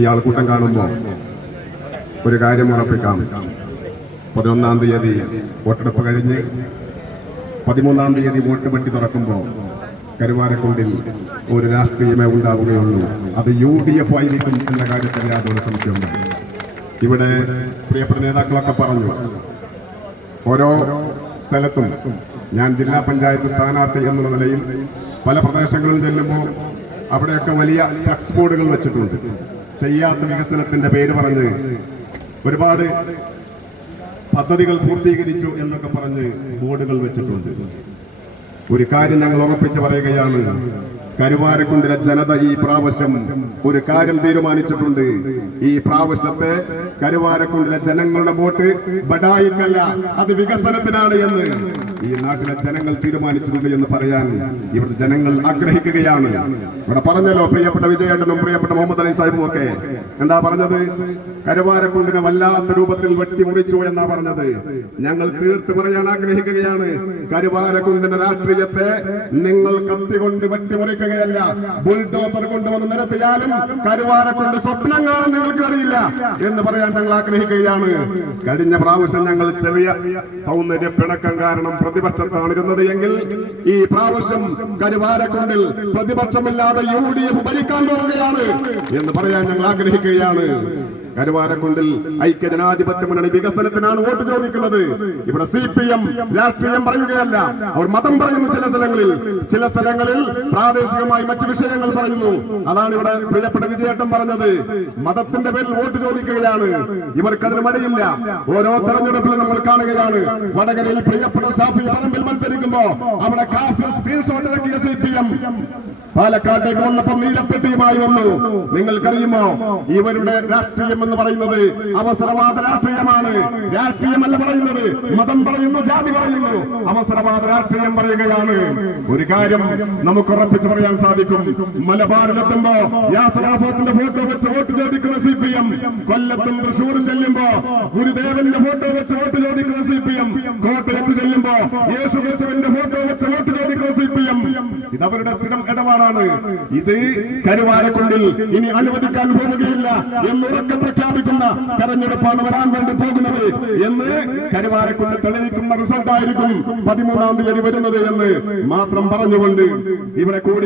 ഈ ആൾക്കൂട്ടം കാണുമ്പോൾ ഒരു കാര്യം ഉറപ്പിക്കാം. 11-ാം തീയതി വോട്ടെടുപ്പ് കഴിഞ്ഞ് 13-ാം തീയതി വോട്ട് പെട്ടി തുറക്കുമ്പോൾ കരുവാരക്കുണ്ടിൽ ഒരു രാഷ്ട്രീയമേ ഉണ്ടാവുകയുള്ളൂ. അത് UDF ആയിരിക്കും എന്ന കാര്യത്തിൽ യാതൊരു സംശയവുമില്ല. ഇവിടെ പ്രിയപ്പെട്ട നേതാക്കളൊക്കെ പറഞ്ഞു, ഓരോ സ്ഥലത്തും ഞാൻ ജില്ലാ പഞ്ചായത്ത് സ്ഥാനാർത്ഥി എന്നുള്ള നിലയിൽ പല പ്രദേശങ്ങളും ചെല്ലുമ്പോൾ അവിടെയൊക്കെ വലിയ ഫ്ലക്സ് ബോർഡുകൾ വെച്ചിട്ടുണ്ട്. ചെയ്യാത്ത വികസനത്തിന്റെ പേര് പറഞ്ഞ് ഒരുപാട് പദ്ധതികൾ പൂർത്തീകരിച്ചു എന്നൊക്കെ പറഞ്ഞ് ബോർഡുകൾ വെച്ചിട്ടുണ്ട്. ഒരു കാര്യം ഞങ്ങൾ ഉറപ്പിച്ച് പറയുകയാണ്, കരുവാരക്കുണ്ടിലെ ജനത ഈ പ്രാവശ്യം ഒരു കാര്യം തീരുമാനിച്ചിട്ടുണ്ട്. ഈ പ്രാവശ്യത്തെ കരുവാരക്കുണ്ടിലെ ജനങ്ങളുടെ വോട്ട് ബഡായിക്കല്ല, അത് വികസനത്തിനാണ് എന്ന് ഈ നാട്ടിലെ ജനങ്ങൾ തീരുമാനിച്ചിട്ടുണ്ട് എന്ന് പറയാൻ ഇവിടെ ജനങ്ങൾ ആഗ്രഹിക്കുകയാണ്. ഇവിടെ പറഞ്ഞല്ലോ പ്രിയപ്പെട്ട വിജയേട്ടനും പ്രിയപ്പെട്ട മുഹമ്മദ് അലി സാഹിബും ഒക്കെ എന്താ പറഞ്ഞത്? കരുവാരക്കുണ്ടിനെ വല്ലാത്ത രൂപത്തിൽ വെട്ടിമുറിച്ചു എന്നാ പറഞ്ഞത്. ഞങ്ങൾ തീർത്ത് പറയാൻ ആഗ്രഹിക്കുകയാണ്, കരുവാരക്കുണ്ടിന്റെ രാഷ്ട്രീയത്തെ നിങ്ങൾ കത്തി കൊണ്ട് വെട്ടിമുറിക്കുകയല്ല, ബുൾഡോസർ കൊണ്ടുവന്ന് നിരത്തിയാലും കരുവാരക്കുണ്ട് സ്വപ്നം കാണാൻ നിങ്ങൾക്ക് അറിയില്ല എന്ന് പറയാൻ ഞങ്ങൾ ആഗ്രഹിക്കുകയാണ്. കഴിഞ്ഞ പ്രാവശ്യം ഞങ്ങൾ ചെറിയ സൗന്ദര്യ പിണക്കം കാരണം പ്രതിപക്ഷത്താണ് ഇരുന്നത് എങ്കിൽ ഈ പ്രാവശ്യം കരുവാരക്കുണ്ടിൽ പ്രതിപക്ഷമില്ലാതെ UDF ഭരിക്കാൻ പോവുകയാണ് എന്ന് പറയാൻ ഞങ്ങൾ ആഗ്രഹിക്കുകയാണ്. കരുവാരക്കുണ്ടിൽ ഐക്യജനാധിപത്യ മുന്നണി വികസനത്തിനാണ് വോട്ട് ചോദിക്കുന്നത്. ഇവിടെ CPM രാഷ്ട്രീയം പറയുകയല്ല, അവർ മതം പറയുന്നു. ചില സ്ഥലങ്ങളിൽ പ്രാദേശികമായി മറ്റു വിഷയങ്ങൾ പറയുന്നു. അതാണ് ഇവിടെ പ്രിയപ്പെട്ട വിജയേട്ടൻ പറഞ്ഞത്. മതത്തിന്റെ പേരിൽ വോട്ട് ചോദിക്കുകയാണ്. ഇവർക്കതിന് മടിയില്ല. ഓരോ തെരഞ്ഞെടുപ്പിലും നമ്മൾ കാണുകയാണ്. വടകരയിൽ പ്രിയപ്പെട്ട ഷാഫി പറമ്പിൽ മത്സരിക്കുമ്പോ അവിടെ കാഫിർ സ്ക്രീൻഷോട്ട് ഇറക്കിയ CPM പാലക്കാട്ടേക്ക് വന്നപ്പോൾ നീലപ്പെട്ടിയുമായി വന്നു. നിങ്ങൾക്കറിയുമോ, ഇവരുടെ രാഷ്ട്രീയം എന്ന് പറയുന്നത് അവസരവാദ രാഷ്ട്രീയമാണ്. രാഷ്ട്രീയമല്ല പറയുന്നത്, മതം പറയുന്നു, ജാതി പറയുന്നു, അവസരവാദ രാഷ്ട്രീയം പറയുകയാണ്. ഒരു കാര്യം നമുക്ക് ഉറപ്പിച്ച് പറയാൻ സാധിക്കും, മലബാറിലെത്തുമ്പോ യാസറാഫത്തിന്റെ ഫോട്ടോ വെച്ച് വോട്ട് ചോദിക്കുന്ന CPM, കൊല്ലത്തും തൃശ്ശൂരും ചെല്ലുമ്പോ ഗുരുദേവന്റെ ഫോട്ടോ വെച്ച് വോട്ട് ചോദിക്കുന്ന CPM, കോട്ടയത്ത് ചെല്ലുമ്പോ യേശുക്രിസ്തുവിന്റെ ഫോട്ടോ വെച്ച് വോട്ട് ചോദിക്കുന്ന CPM. ഇതവരുടെ സ്ഥിരം ഇടപാടാണ്. ഇത് കരുവാരക്കുണ്ടിൽ ഇനി അനുവദിക്കാൻ പോവുകയില്ല എന്നുറക്കെ പ്രഖ്യാപിക്കുന്ന തെരഞ്ഞെടുപ്പാണ് വരാൻ വേണ്ടി പോകുന്നത് എന്ന് കരുവാരക്കുണ്ട് തെളിയിക്കുന്ന റിസൾട്ടായിരിക്കും 13-ാം തീയതി വരുന്നത് എന്ന് മാത്രം പറഞ്ഞുകൊണ്ട് ഇവിടെ കൂടി